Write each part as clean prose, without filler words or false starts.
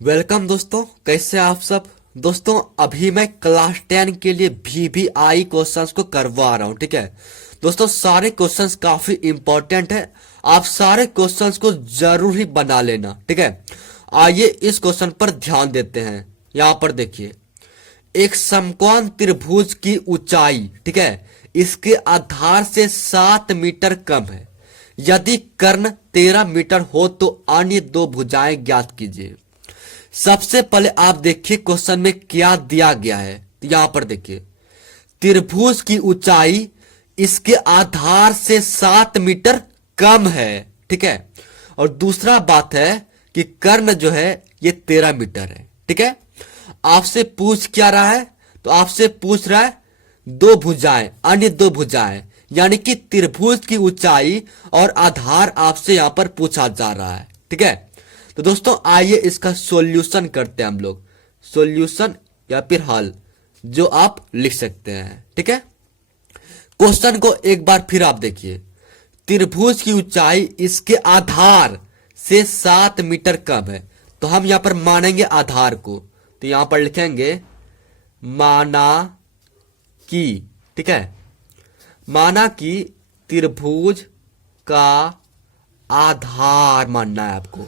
Welcome दोस्तों, कैसे आप सब। दोस्तों अभी मैं क्लास 10 के लिए VVI क्वेश्चंस को करवा रहा हूं, ठीक है। दोस्तों सारे क्वेश्चंस काफी इंपॉर्टेंट है, आप सारे क्वेश्चंस को जरूर ही बना लेना, ठीक है। आइए इस क्वेश्चन पर ध्यान देते हैं। यहाँ पर देखिए, एक समकोण त्रिभुज की ऊंचाई, ठीक है, इसके आधार से 7 मीटर कम है। यदि कर्ण 13 मीटर हो तो अन्य दो भुजाएं ज्ञात कीजिए। सबसे पहले आप देखिए क्वेश्चन में क्या दिया गया है। तो यहां पर देखिए, त्रिभुज की ऊंचाई इसके आधार से 7 मीटर कम है, ठीक है। और दूसरा बात है कि कर्ण जो है ये 13 मीटर है, ठीक है। आपसे पूछ क्या रहा है? तो आपसे पूछ रहा है दो भुजाएं, अन्य दो भुजाएं, यानी कि त्रिभुज की ऊंचाई और आधार आपसे यहां पर पूछा जा रहा है, ठीक है। तो दोस्तों आइए इसका सॉल्यूशन करते हैं हम लोग। सॉल्यूशन या फिर हल जो आप लिख सकते हैं, ठीक है। क्वेश्चन को एक बार फिर आप देखिए, त्रिभुज की ऊंचाई इसके आधार से 7 मीटर कम है। तो हम यहां पर मानेंगे आधार को, तो यहां पर लिखेंगे माना कि, ठीक है, माना कि त्रिभुज का आधार मानना है आपको।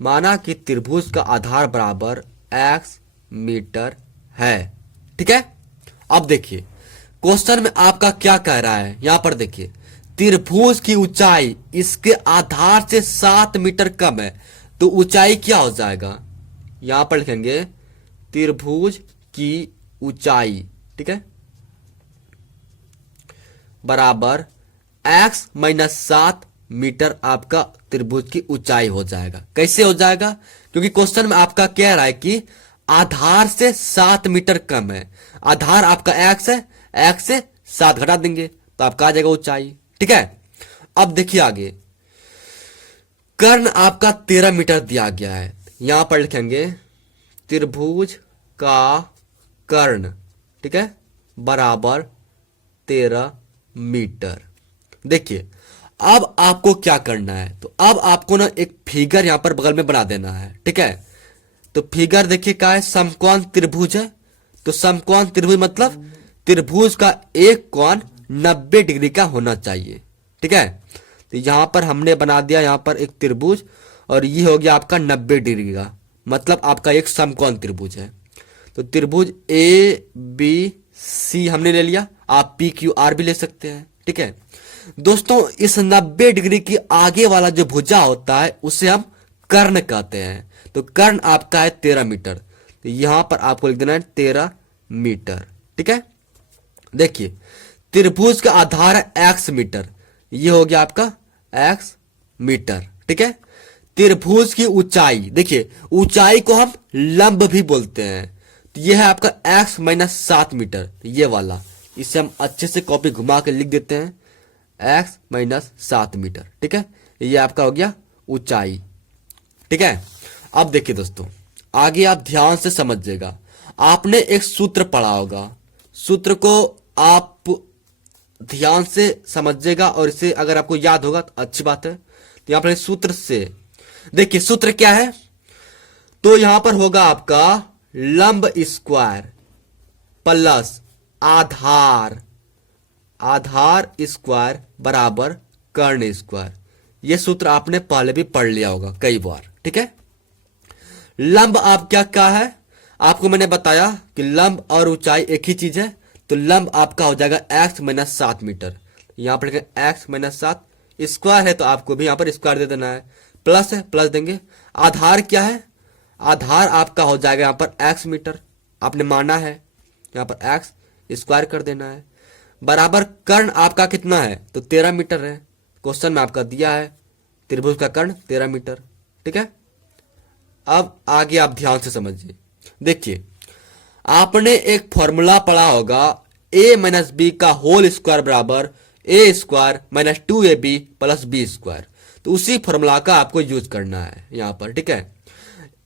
माना कि त्रिभुज का आधार बराबर x मीटर है, ठीक है। अब देखिए क्वेश्चन में आपका क्या कह रहा है। यहां पर देखिए, त्रिभुज की ऊंचाई इसके आधार से 7 मीटर कम है, तो ऊंचाई क्या हो जाएगा। यहां पर लिखेंगे त्रिभुज की ऊंचाई, ठीक है, बराबर x माइनस 7 मीटर आपका त्रिभुज की ऊंचाई हो जाएगा। कैसे हो जाएगा? क्योंकि क्वेश्चन में आपका कह रहा है कि आधार से 7 मीटर कम है। आधार आपका x है, x से 7 घटा देंगे तो आपका आ जाएगा ऊंचाई, ठीक है। अब देखिए आगे, कर्ण आपका 13 मीटर दिया गया है। यहां पर लिखेंगे त्रिभुज का कर्ण, ठीक है, बराबर 13 मीटर। देखिए अब आपको क्या करना है, तो अब आपको ना एक फिगर यहां पर बगल में बना देना है, ठीक है। तो फिगर देखिए क्या है, समकोण त्रिभुज है। तो समकोण त्रिभुज मतलब त्रिभुज का एक कोण 90 डिग्री का होना चाहिए, ठीक है। तो यहां पर हमने बना दिया यहां पर एक त्रिभुज, और ये हो गया आपका 90 डिग्री का, मतलब आपका एक समकोण त्रिभुज है। तो त्रिभुज ABC हमने ले लिया, आप PQR भी ले सकते हैं, ठीक है। दोस्तों इस 90 डिग्री की आगे वाला जो भुजा होता है उसे हम कर्ण कहते हैं। तो कर्ण आपका है 13 मीटर, तो यहां पर आपको लिख देना है 13 मीटर, ठीक है। देखिए त्रिभुज का आधार है x मीटर, ये हो गया आपका x मीटर, ठीक है। त्रिभुज की ऊंचाई, देखिए ऊंचाई को हम लंब भी बोलते हैं। तो ये है आपका x माइनस 7 मीटर, ये वाला, इसे हम अच्छे से कॉपी घुमा के लिख देते हैं x माइनस 7 मीटर, ठीक है। ये आपका हो गया ऊंचाई, ठीक है। अब देखिए दोस्तों, आगे आप ध्यान से समझिएगा। आपने एक सूत्र पढ़ा होगा, सूत्र को आप ध्यान से समझिएगा, और इसे अगर आपको याद होगा तो अच्छी बात है। तो यहां पर सूत्र से देखिए, सूत्र क्या है, तो यहां पर होगा आपका लंब स्क्वायर प्लस आधार, आधार स्क्वायर बराबर कर्ण स्क्वायर। यह सूत्र आपने पहले भी पढ़ लिया होगा कई बार, ठीक है। लंब आप क्या क्या है, आपको मैंने बताया कि लंब और ऊंचाई एक ही चीज है। तो लंब आपका हो जाएगा x माइनस 7 मीटर, यहां पर x माइनस 7, स्क्वायर है तो आपको भी यहां पर स्क्वायर दे देना है, प्लस है प्लस देंगे। आधार क्या है, आधार आपका हो जाएगा यहां पर x मीटर, आपने माना है, यहां पर x स्क्वायर कर देना है, बराबर कर्ण आपका कितना है, तो 13 मीटर है। क्वेश्चन में आपका दिया है त्रिभुज का कर्ण 13 मीटर, ठीक है। अब आगे आप ध्यान से समझिए। देखिए आपने एक फॉर्मूला पढ़ा होगा, a माइनस बी का होल स्क्वायर बराबर a square minus 2ab plus b square. तो उसी फॉर्मूला का आपको यूज करना है यहां पर, ठीक है।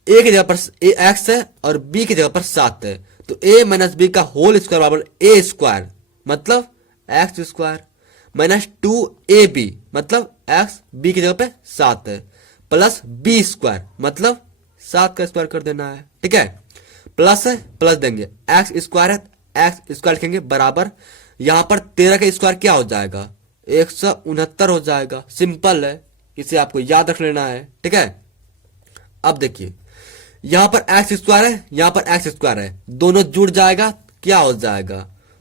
a की जगह पर x है और b की जगह पर 7 है, तो a माइनस बी का होल स्क्वायर बराबर a स्क्वायर मतलब x स्क्वायर माइनस 2ab मतलब x b की जगह पे 7 है, प्लस बी स्क्वायर मतलब 7 का स्क्वायर कर देना है, ठीक है। प्लस है, प्लस देंगे, एक्स स्क्वायर है, एक्स स्क्वायर लिखेंगे बराबर, यहां पर 13 का स्क्वायर क्या हो जाएगा, 169 हो जाएगा। सिंपल है, इसे आपको याद रख लेना है, ठीक है। अब देखिए यहां पर एक्स स्क्वायर है, यहां पर एक्स स्क्वायर है, दोनों जुड़ जाएगा, क्या हो जाएगा,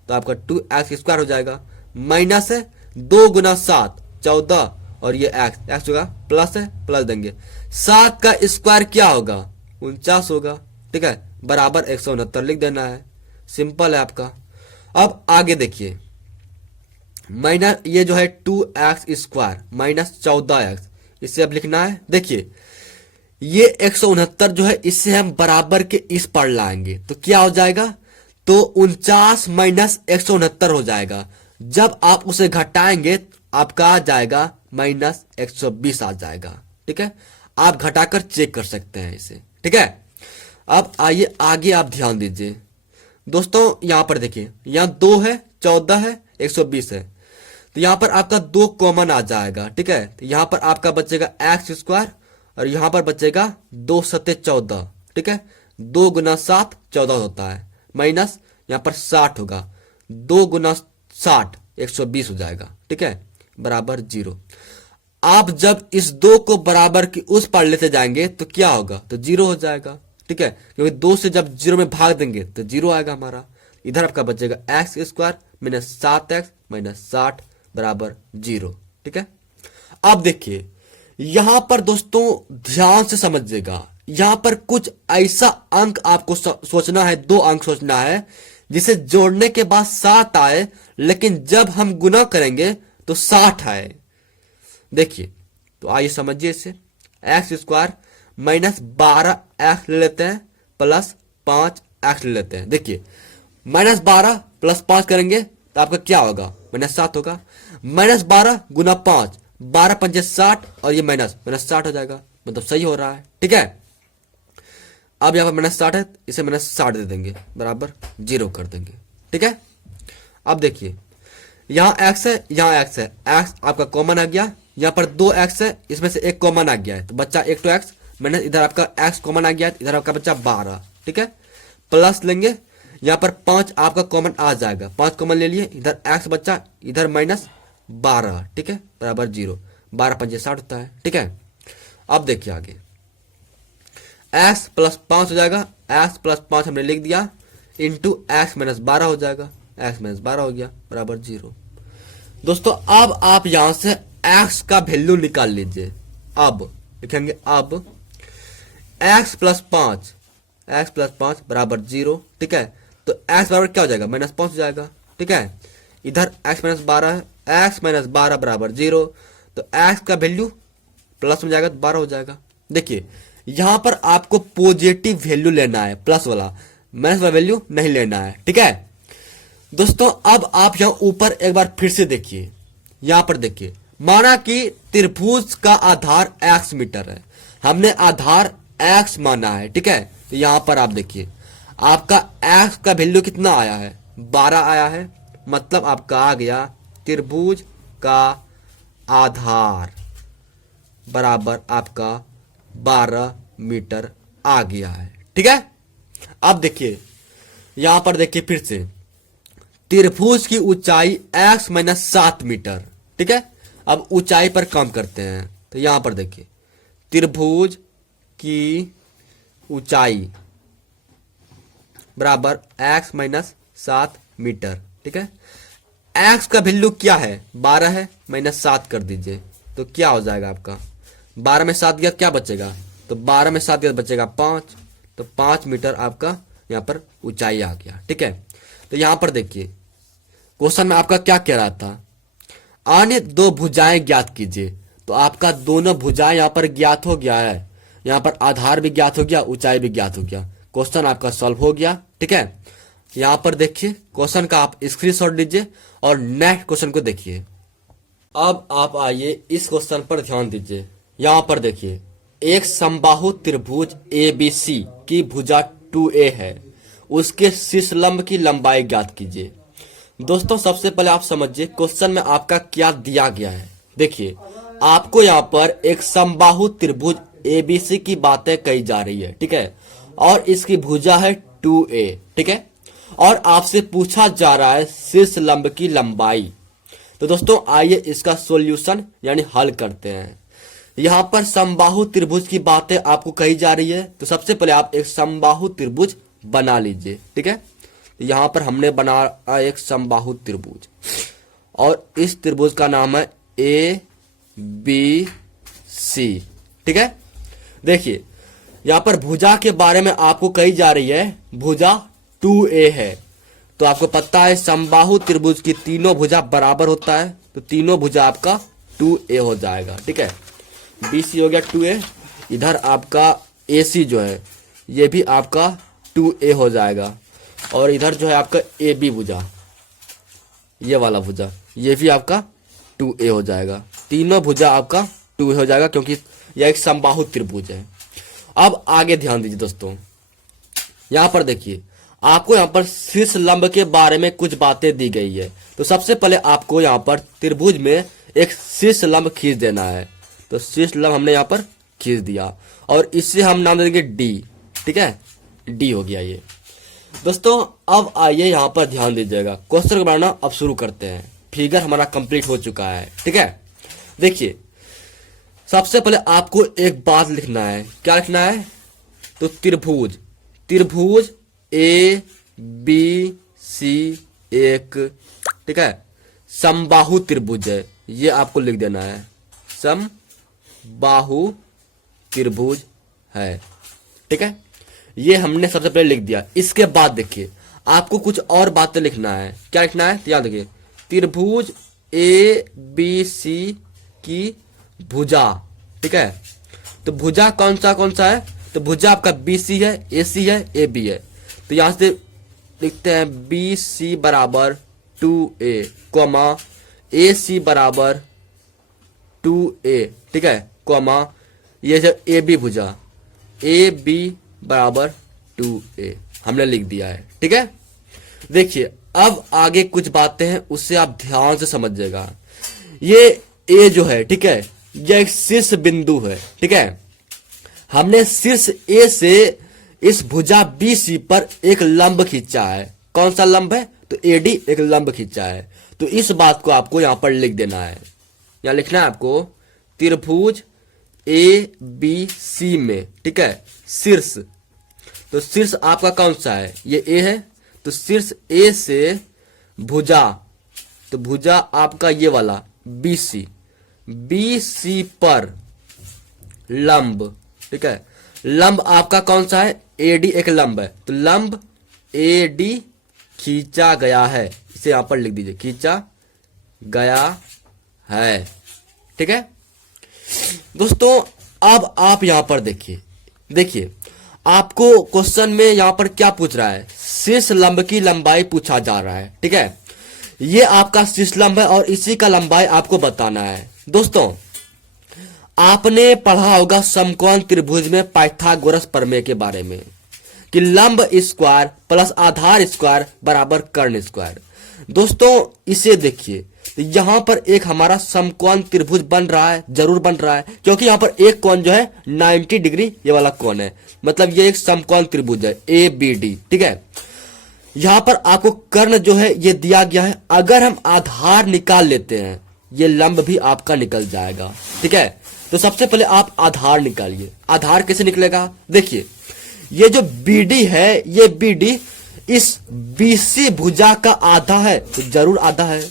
तो आपका 2x स्क्वायर हो जाएगा। माइनस है, 2 गुना 7 14, और ये एक्स होगा, प्लस है, प्लस देंगे, 7 का स्क्वायर क्या होगा, 49 होगा, ठीक है, बराबर 169 लिख देना है। सिंपल है आपका। अब आगे देखिए, माइनस ये जो है 2x स्क्वायर माइनस 14x, इसे अब लिखना है। देखिए ये 169 जो है इससे हम बराबर के इस पर लाएंगे तो क्या हो जाएगा, तो 49 माइनस 169 हो जाएगा। जब आप उसे घटाएंगे आपका आ जाएगा माइनस 120 आ जाएगा, ठीक है। आप घटाकर चेक कर सकते हैं इसे, ठीक है। अब आइए आगे आप ध्यान दीजिए दोस्तों, यहां पर देखिए, यहां 2 है, 14 है, 120 है, तो यहां पर आपका 2 कॉमन आ जाएगा, ठीक है। तो यहां पर आपका बचेगा एक्स स्क्वायर और यहां पर बचेगा 2 सत्ते 14, ठीक है। 2 गुना 7 14 होता है, माइनस यहां पर 60 होगा, 2 गुना 60 120 हो जाएगा, ठीक है, बराबर 0। आप जब इस 2 को बराबर की उस पार लेते जाएंगे तो क्या होगा, तो 0 हो जाएगा, ठीक है, क्योंकि 2 से जब 0 में भाग देंगे तो 0 आएगा हमारा। इधर आपका बचेगा x square minus 7x minus 60 बराबर 0, ठीक है। अब देखिए यहां पर दोस्तों ध्यान से समझिएगा, यहां पर कुछ ऐसा अंक आपको सोचना है, 2 अंक सोचना है जिसे जोड़ने के बाद 7 आए, लेकिन जब हम गुना करेंगे तो 60 आए। देखिए तो आइए समझिए इसे, एक्स स्क्वायर माइनस 12x ले लेते हैं प्लस 5x ले लेते हैं। देखिए माइनस 12 प्लस 5 करेंगे तो आपका क्या होगा, माइनस 7 होगा। माइनस 12 गुना 5, 12 पंजे 60 और ये माइनस माइनस 60 हो जाएगा, मतलब सही हो रहा है, ठीक है। अब यहां पर माइनस 60 है, इसे माइनस 60 दे देंगे बराबर 0 कर देंगे, ठीक है। अब देखिए यहां x है, यहां x है, x आपका कॉमन आ गया, यहां पर 2x है, इसमें से एक कॉमन आ गया है तो बच्चा एक तो x माइनस इधर आपका x कॉमन आ गया है, इधर आपका बच्चा 12, ठीक है। प्लस लेंगे, यहां पर 5 आपका कॉमन आ जाएगा, 5 कॉमन ले लिए, इधर x बच्चा, इधर माइनस 12, ठीक है, बराबर 0, 12 पंजे 60 होता है, ठीक है। अब देखिए आगे x प्लस 5 हो जाएगा, x प्लस 5 हमने लिख दिया, इंटू x माइनस 12 हो जाएगा, x माइनस 12 हो गया बराबर 0। दोस्तों अब आप यहां से x का वैल्यू निकाल लीजिए। अब लिखेंगे, अब x प्लस 5 बराबर 0, ठीक है। तो x बराबर क्या हो जाएगा, माइनस 5 हो जाएगा, ठीक है। इधर x माइनस 12 है, x माइनस 12 बराबर 0, तो x का वैल्यू प्लस में जाएगा तो 12 हो जाएगा। देखिए यहां पर आपको पॉजिटिव वैल्यू लेना है, प्लस वाला, माइनस वाला वैल्यू नहीं लेना है, ठीक है। दोस्तों अब आप यहां ऊपर एक बार फिर से देखिए, यहां पर देखिए, माना कि त्रिभुज का आधार x मीटर है, हमने आधार x माना है, ठीक है। तो यहां पर आप देखिए आपका x का वैल्यू कितना आया है, 12 आया है, मतलब आपका आ गया त्रिभुज का आधार बराबर आपका 12 मीटर आ गया है, ठीक है। अब देखिए यहां पर देखिए फिर से, त्रिभुज की ऊंचाई x माइनस 7 मीटर, ठीक है। अब ऊंचाई पर काम करते हैं, तो यहां पर देखिए त्रिभुज की ऊंचाई बराबर x माइनस 7 मीटर, ठीक है। x का वैल्यू क्या है, 12 है, माइनस 7 कर दीजिए तो क्या हो जाएगा आपका, 12 में 7 गया क्या बचेगा, तो 12 में 7 गया बचेगा 5, तो 5 मीटर आपका यहाँ पर ऊंचाई आ गया, ठीक है। तो यहां पर देखिए क्वेश्चन में आपका क्या कह रहा था, अन्य 2 भुजाएं ज्ञात कीजिए, तो आपका दोनों भुजाएं यहां पर ज्ञात हो गया है, यहां पर आधार भी ज्ञात हो गया, ऊंचाई भी ज्ञात हो गया, क्वेश्चन आपका सॉल्व हो गया, ठीक है। यहां पर देखिए क्वेश्चन का आप स्क्रीनशॉट लीजिए और नेक्स्ट क्वेश्चन को देखिए। अब आप आइए इस क्वेश्चन पर ध्यान दीजिए, यहां पर देखिए एक समबाहु त्रिभुज ABC की भुजा 2a है, उसके शीर्ष लंब की लंबाई ज्ञात कीजिए। दोस्तों सबसे पहले आप समझिए क्वेश्चन में आपका क्या दिया गया है। देखिए आपको यहाँ पर एक समबाहु त्रिभुज ABC की बातें कही जा रही है, ठीक है, और इसकी भुजा है 2A, ठीक है, और आपसे पूछा जा रहा है शीर्ष लंब की लंबाई। तो दोस्तों आइए इसका सॉल्यूशन यानी हल करते हैं। यहां पर समबाहु त्रिभुज की बातें आपको कही जा रही है, तो सबसे पहले आप एक समबाहु त्रिभुज बना लीजिए, ठीक है। यहां पर हमने बनाया एक समबाहु त्रिभुज और इस त्रिभुज का नाम है ABC, ठीक है। देखिए यहां पर भुजा के बारे में आपको कही जा रही है, भुजा 2A है, तो आपको पता है समबाहु त्रिभुज की तीनों भुजा बराबर होता है, तो तीनों भुजा आपका 2A हो जाएगा, ठीक है। BC हो गया 2A, इधर आपका AC जो है ये भी आपका 2A हो जाएगा, और इधर जो है आपका AB भुजा, ये वाला भुजा, ये भी आपका 2A हो जाएगा। तीनों भुजा आपका 2A हो जाएगा क्योंकि यह एक समबाहु त्रिभुज है। अब आगे ध्यान दीजिए दोस्तों, यहां पर देखिए आपको यहां पर शीर्ष लंब के बारे में कुछ बातें दी गई है। तो सबसे पहले आपको यहां पर त्रिभुज में एक शीर्ष लंब खींच देना है, तो शीर्ष लंब हमने यहां पर खींच दिया और इससे हम नाम देंगे D, ठीक है, D हो गया ये। दोस्तों अब आइए यहां पर ध्यान दीजिएगा, क्वेश्चन को बनाना अब शुरू करते हैं। फिगर हमारा कंप्लीट हो चुका है, ठीक है। देखिए सबसे पहले आपको एक बात लिखना है, क्या लिखना है, तो त्रिभुज ABC एक, ठीक है, समबाहु त्रिभुज है, ये आपको लिख देना है, समबाहु त्रिभुज है, ठीक है, ये हमने सबसे पहले लिख दिया। इसके बाद देखिए आपको कुछ और बातें लिखना है, क्या लिखना है, तो याद देखिए त्रिभुज ABC की भुजा, ठीक है, तो भुजा कौन सा है, तो भुजा आपका BC है, AC है, AB है, तो यहां से लिखते हैं BC बराबर 2A, कॉमा AC बराबर 2A, ठीक है, कॉमा ये जो AB भुजा AB बराबर 2A हमने लिख दिया है, ठीक है। देखिए अब आगे कुछ बातें हैं, उससे आप ध्यान से समझिएगा। ये A जो है, ठीक है, यह एक शीर्ष बिंदु है, ठीक है, हमने शीर्ष A से इस भुजा BC पर एक लंब खींचा है। कौन सा लंब है, तो AD एक लंब खींचा है, तो इस बात को आपको यहां पर लिख देना है। यहां लिखना है आपको त्रिभुज ABC में, ठीक है, शीर्ष, तो शीर्ष आपका कौन सा है, ये A है, तो शीर्ष A से भुजा, तो भुजा आपका ये वाला BC पर लंब, ठीक है, लंब आपका कौन सा है, AD एक लंब है, तो लंब AD खींचा गया है, इसे यहां पर लिख दीजिए, खींचा गया है, ठीक है। दोस्तों अब आप यहां पर देखिए आपको क्वेश्चन में यहां पर क्या पूछ रहा है, शीर्ष लंब की लंबाई पूछा जा रहा है, ठीक है, ये आपका शीर्ष लंब है और इसी का लंबाई आपको बताना है। दोस्तों आपने पढ़ा होगा समकोण त्रिभुज में पाइथागोरस प्रमेय के बारे में कि लंब स्क्वायर प्लस आधार स्क्वायर बराबर कर्ण स्क्वायर। दोस्तों इसे देखिए, तो यहां पर एक हमारा समकोण त्रिभुज बन रहा है, जरूर बन रहा है, क्योंकि यहां पर एक कोण जो है 90 डिग्री ये वाला कोण है, मतलब ये एक समकोण त्रिभुज है ABD, ठीक है। यहां पर आपको कर्ण जो है ये दिया गया है, अगर हम आधार निकाल लेते हैं ये लंब भी आपका निकल जाएगा, ठीक है। तो सबसे पहले आप आधार निकालिए। आधार कैसे निकलेगा, देखिए ये जो BD है, ये BD इस BC भुजा का आधा है, तो जरूर आधा है।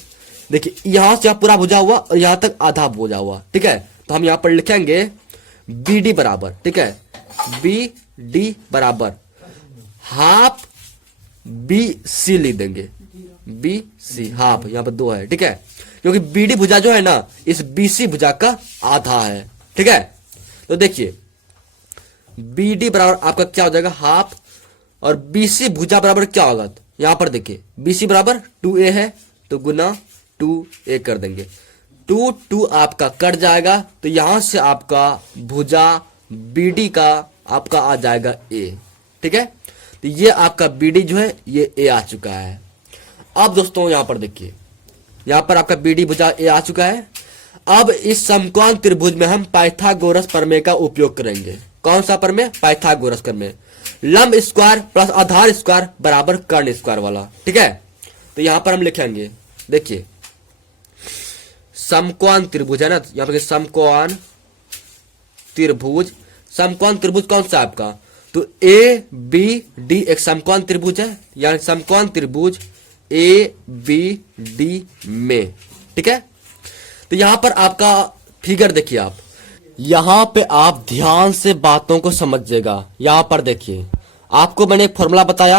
देखिए यहां से पूरा भुजा हुआ और यहां तक आधा भुजा हुआ, ठीक है, तो हम यहां पर लिखेंगे BD बराबर, ठीक है, BD बराबर हाफ BC लिख देंगे, BC हाफ, यहां पर 2 है, ठीक है, क्योंकि BD भुजा जो है ना इस BC भुजा का आधा है, ठीक है। तो देखिए BD बराबर आपका क्या हो जाएगा, हाफ, और BC भुजा बराबर क्या होगा, तो यहां पर देखिए BC बराबर 2A है, तो गुना 2A कर देंगे, 2 आपका कट जाएगा, तो यहां से आपका भुजा BD का आपका आ जाएगा A, ठीक है। तो ये आपका BD जो है ये A आ चुका है। अब दोस्तों यहां पर देखिए, यहां पर आपका BD भुजा A आ चुका है। अब इस समकोण त्रिभुज में हम पाइथागोरस प्रमेय का उपयोग करेंगे। कौन सा प्रमेय? पाइथागोरस प्रमेय। लंब स्क्वायर प्लस आधार स्क्वायर बराबर कर्ण स्क्वायर वाला। ठीक है, तो यहां पर हम लिखेंगे, देखिए समकोण त्रिभुज है ना, यहां पर समकोण त्रिभुज। समकोण त्रिभुज कौन सा आपका? तो ए बी डी एक समकोण त्रिभुज है, यानी समकोण त्रिभुज ए बी डी में। ठीक है, तो यहां पर आपका फिगर देखिए, आप यहां पे आप ध्यान से बातों को समझिएगा। यहां पर देखिए, आपको मैंने एक फॉर्मूला बताया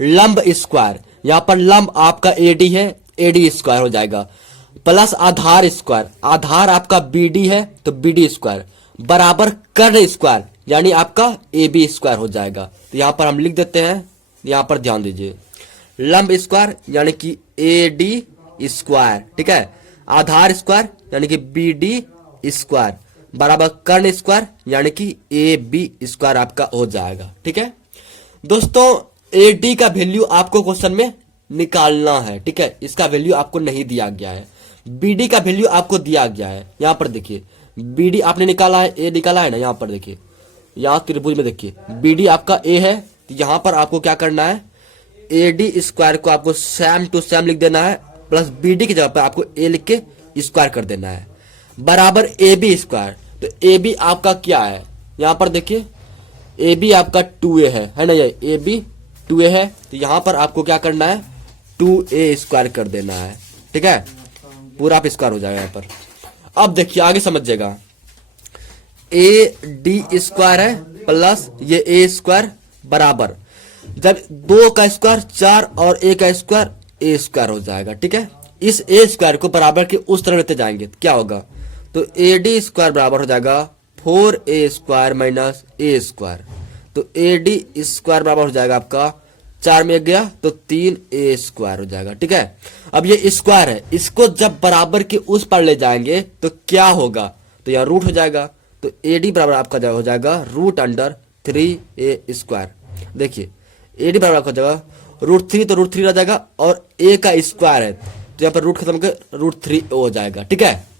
लंब स्क्वायर, यहां पर लंब आपका एडी है, एडी स्क्वायर हो जाएगा, प्लस आधार स्क्वायर, आधार आपका बीडी है तो बीडी स्क्वायर बराबर कर्ण स्क्वायर, यानी आपका ए बी स्क्वायर हो जाएगा। तो यहां पर हम लिख देते हैं, यहां पर ध्यान दीजिए, लंब स्क्वायर यानी कि ए डी स्क्वायर, ठीक है, आधार स्क्वायर यानी कि बी डी स्क्वायर बराबर कर्ण स्क्वायर यानी कि ए बी स्क्वायर आपका हो जाएगा। ठीक है दोस्तों, ए डी का वैल्यू आपको क्वेश्चन में निकालना है। ठीक है, इसका वैल्यू आपको नहीं दिया गया है, बी डी का वैल्यू आपको दिया गया है। यहां पर देखिए बी डी आपने निकाला है, ए निकाला है ना, यहां पर देखिए, यहां त्रिभुज में देखिए बी डी आपका ए है, तो यहां पर आपको क्या करना है, ए डी स्क्वायर को आपको सेम टू सेम लिख देना है, प्लस बी डी की जगह पर आपको ए लिख के स्क्वायर कर देना है, बराबर ए बी स्क्वायर। तो ए बी आपका क्या है, यहां पर देखिए ए बी आपका 2a है ना, ये ए बी 2a है, तो यहां पर आपको क्या करना है 2a स्क्वायर कर देना है। ठीक है, पूरा आप स्क्वायर हो जाएगा यहां पर। अब देखिए आगे समझिएगा, ए डी स्क्वायर है प्लस ये ए स्क्वायर बराबर, जब 2 का स्क्वायर 4 और ए का स्क्वायर ए स्क्वायर हो जाएगा। ठीक है, इस ए स्क्वायर को बराबर के उस तरफ लेते जाएंगे तो क्या होगा, तो ए डी स्क्वायर बराबर हो जाएगा 4a स्क्वायर माइनस ए स्क्वायर। तो ए डी स्क्वायर बराबर हो जाएगा आपका 4 में गया तो 3a स्क्वायर हो जाएगा। ठीक है, अब ये स्क्वायर है, इसको जब बराबर के उस पर ले जाएंगे तो क्या होगा, तो यहाँ रूट हो जाएगा, तो ए डी बराबर आपका हो जाएगा रूट अंडर 3a स्क्वायर। देखिए ए डी बराबर हो जाएगा रूट 3, तो रूट 3 रह जाएगा, और a का स्क्वायर है तो यहाँ पर रूट खत्म कर रूट 3 हो जाएगा। ठीक है,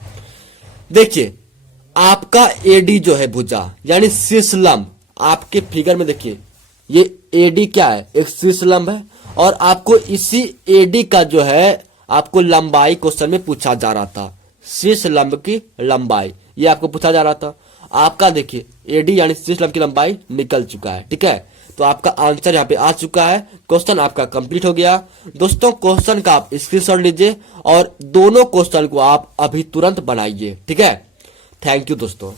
देखिए आपका एडी जो है भुजा यानी शीर्ष लंब, आपके फिगर में देखिए ये एडी क्या है, एक शीर्ष लंब है, और आपको इसी एडी का जो है आपको लंबाई क्वेश्चन में पूछा जा रहा था, शीर्ष लंब की लंबाई ये आपको पूछा जा रहा था। आपका देखिए एडी यानी शीर्ष लंब की लंबाई निकल चुका है। ठीक है, तो आपका आंसर यहाँ पे आ चुका है, क्वेश्चन आपका कंप्लीट हो गया। दोस्तों क्वेश्चन का आप स्क्रीनशॉट लीजिए और दोनों क्वेश्चन को आप अभी तुरंत बनाइए। ठीक है, थैंक यू दोस्तों।